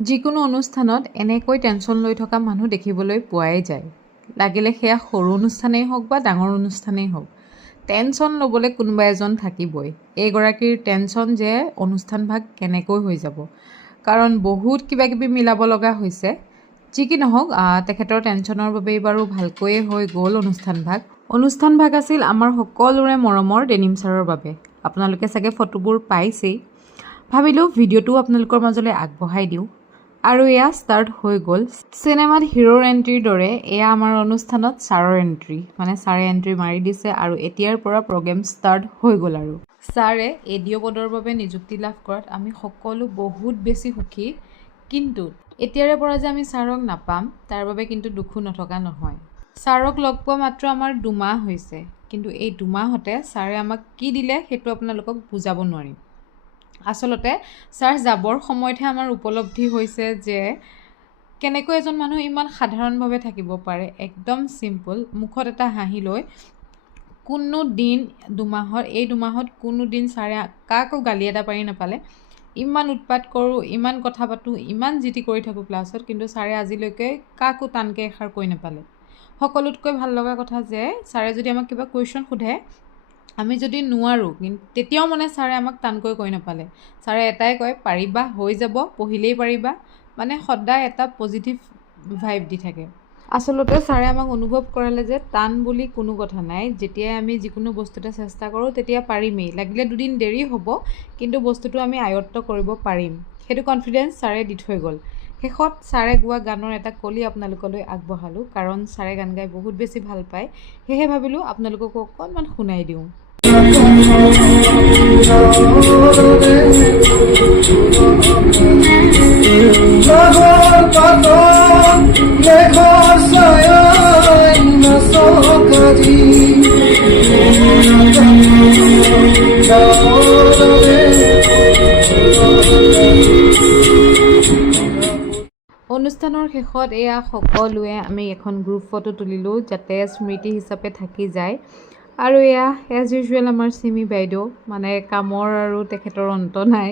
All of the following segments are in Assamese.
যিকোনো অনুষ্ঠানত এনেকৈ টেনশ্যন লৈ থকা মানুহ দেখিবলৈ পোৱাই যায়। লাগিলে সেয়া সৰু অনুষ্ঠানেই হওক বা ডাঙৰ অনুষ্ঠানেই হওক, টেনশ্যন ল'বলৈ কোনোবা এজন থাকিবই। এইগৰাকীৰ টেনশ্যন যে অনুষ্ঠানভাগ কেনেকৈ হৈ যাব, কাৰণ বহুত কিবাকিবি মিলাব লগা হৈছে। যি কি নহওক, তেখেতৰ টেনশ্যনৰ বাবেই বাৰু ভালকৈয়ে হৈ গ'ল অনুষ্ঠানভাগ আছিল আমাৰ সকলোৰে মৰমৰ ডেনিম ছাৰৰ বাবে। আপোনালোকে চাগে ফটোবোৰ পাইছেই। ভাবিলোঁ ভিডিঅ'টো আপোনালোকৰ মাজলৈ আগবঢ়াই দিওঁ। আৰু এয়া ষ্টাৰ্ট হৈ গ'ল। চিনেমাত হিৰোৰ এণ্ট্ৰিৰ দৰে এয়া আমাৰ অনুষ্ঠানত ছাৰৰ এণ্ট্ৰি, মানে ছাৰে এণ্ট্ৰি মাৰি দিছে আৰু এতিয়াৰ পৰা প্ৰগ্ৰেম ষ্টাৰ্ট হৈ গ'ল। আৰু ছাৰে এডিঅ' পদৰ বাবে নিযুক্তি লাভ কৰাত আমি সকলো বহুত বেছি সুখী। কিন্তু এতিয়াৰে পৰা যে আমি ছাৰক নাপাম, তাৰ বাবে কিন্তু দুখো নথকা নহয়। ছাৰক লগ পোৱা মাত্ৰ আমাৰ 2 মাহ হৈছে, কিন্তু এই 2 মাহতে ছাৰে আমাক কি দিলে সেইটো আপোনালোকক বুজাব নোৱাৰিম। আচলতে ছাৰ যাবৰ সময়তহে আমাৰ উপলব্ধি হৈছে যে কেনেকৈ এজন মানুহ ইমান সাধাৰণভাৱে থাকিব পাৰে, একদম চিম্পল, মুখত এটা হাঁহি লৈ। কোনো দিন 2 মাহত, এই 2 মাহত কোনো দিন ছাৰে কাকো গালি এটা পাৰি নাপালে। ইমান উৎপাত কৰোঁ, ইমান কথা পাতোঁ, ইমান যি টি কৰি থাকোঁ ক্লাছত, কিন্তু ছাৰে আজিলৈকে কাকো টানকৈ এষাৰ কৈ নাপালে। সকলোতকৈ ভাল লগা কথা যে ছাৰে যদি আমাক কিবা কুৱেশ্যন সোধে, আমি যদি নোৱাৰোঁ, কিন্তু তেতিয়াও মানে ছাৰে আমাক টানকৈ কৈ নাপালে। ছাৰে এটাই কয়, পাৰিবা, হৈ যাব, পঢ়িলেই পাৰিবা, মানে সদায় এটা পজিটিভ ভাইব দি থাকে। আচলতে ছাৰে আমাক অনুভৱ কৰালে যে টান বুলি কোনো কথা নাই। যেতিয়াই আমি যিকোনো বস্তুতে চেষ্টা কৰোঁ তেতিয়া পাৰিমেই। লাগিলে 2 দিন দেৰি হ'ব, কিন্তু বস্তুটো আমি আয়ত্ব কৰিব পাৰিম, সেইটো কনফিডেঞ্চ ছাৰে দি থৈ গ'ল। শেষত ছাৰে গোৱা গানৰ এটা কলি আপোনালোকলৈ আগবঢ়ালোঁ, কাৰণ ছাৰে গান গাই বহুত বেছি ভাল পায়। সেয়েহে ভাবিলোঁ আপোনালোককো অকণমান শুনাই দিওঁ। অনুষ্ঠানৰ শেষত এয়া সকলোৱে আমি এখন গ্ৰুপ ফটো তুলিলোঁ, যাতে স্মৃতি হিচাপে থাকি যায়। আৰু এয়া এজ ইউজুৱেল আমাৰ চিমি বাইদেউ, মানে কামৰ আৰু তেখেতৰ অন্ত নাই।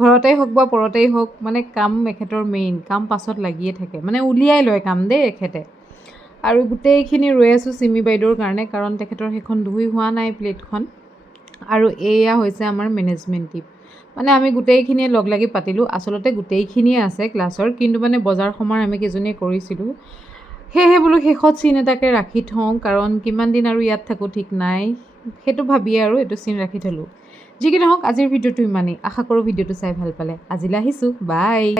ঘৰতেই হওক বা পৰতেই হওক, মানে কাম এখেতৰ মেইন, কাম পাছত লাগিয়ে থাকে, মানে উলিয়াই লয় কাম দেই এখেতে। আৰু গোটেইখিনি ৰৈ আছোঁ চিমি বাইদেউৰ কাৰণে, কাৰণ তেখেতৰ সেইখন ধুই হোৱা নাই প্লেটখন। আৰু এয়া হৈছে আমাৰ মেনেজমেণ্ট টিম, মানে আমি গোটেইখিনিয়ে লগ লাগি পাতিলোঁ। আচলতে গোটেইখিনিয়ে আছে ক্লাছৰ, কিন্তু মানে বজাৰ সমাৰ আমি কেইজনীয়ে কৰিছিলোঁ। সেয়েহে বোলো শেষত চিন এটাকে ৰাখি থওঁ, কাৰণ কিমান দিন আৰু ইয়াত থাকোঁ ঠিক নাই, সেইটো ভাবিয়ে আৰু এইটো চিন ৰাখি থ'লোঁ। যি কি নহওক, আজিৰ ভিডিঅ'টো ইমানেই। আশা কৰোঁ ভিডিঅ'টো চাই ভাল পালে। আজিলৈ আহিছোঁ, বাই।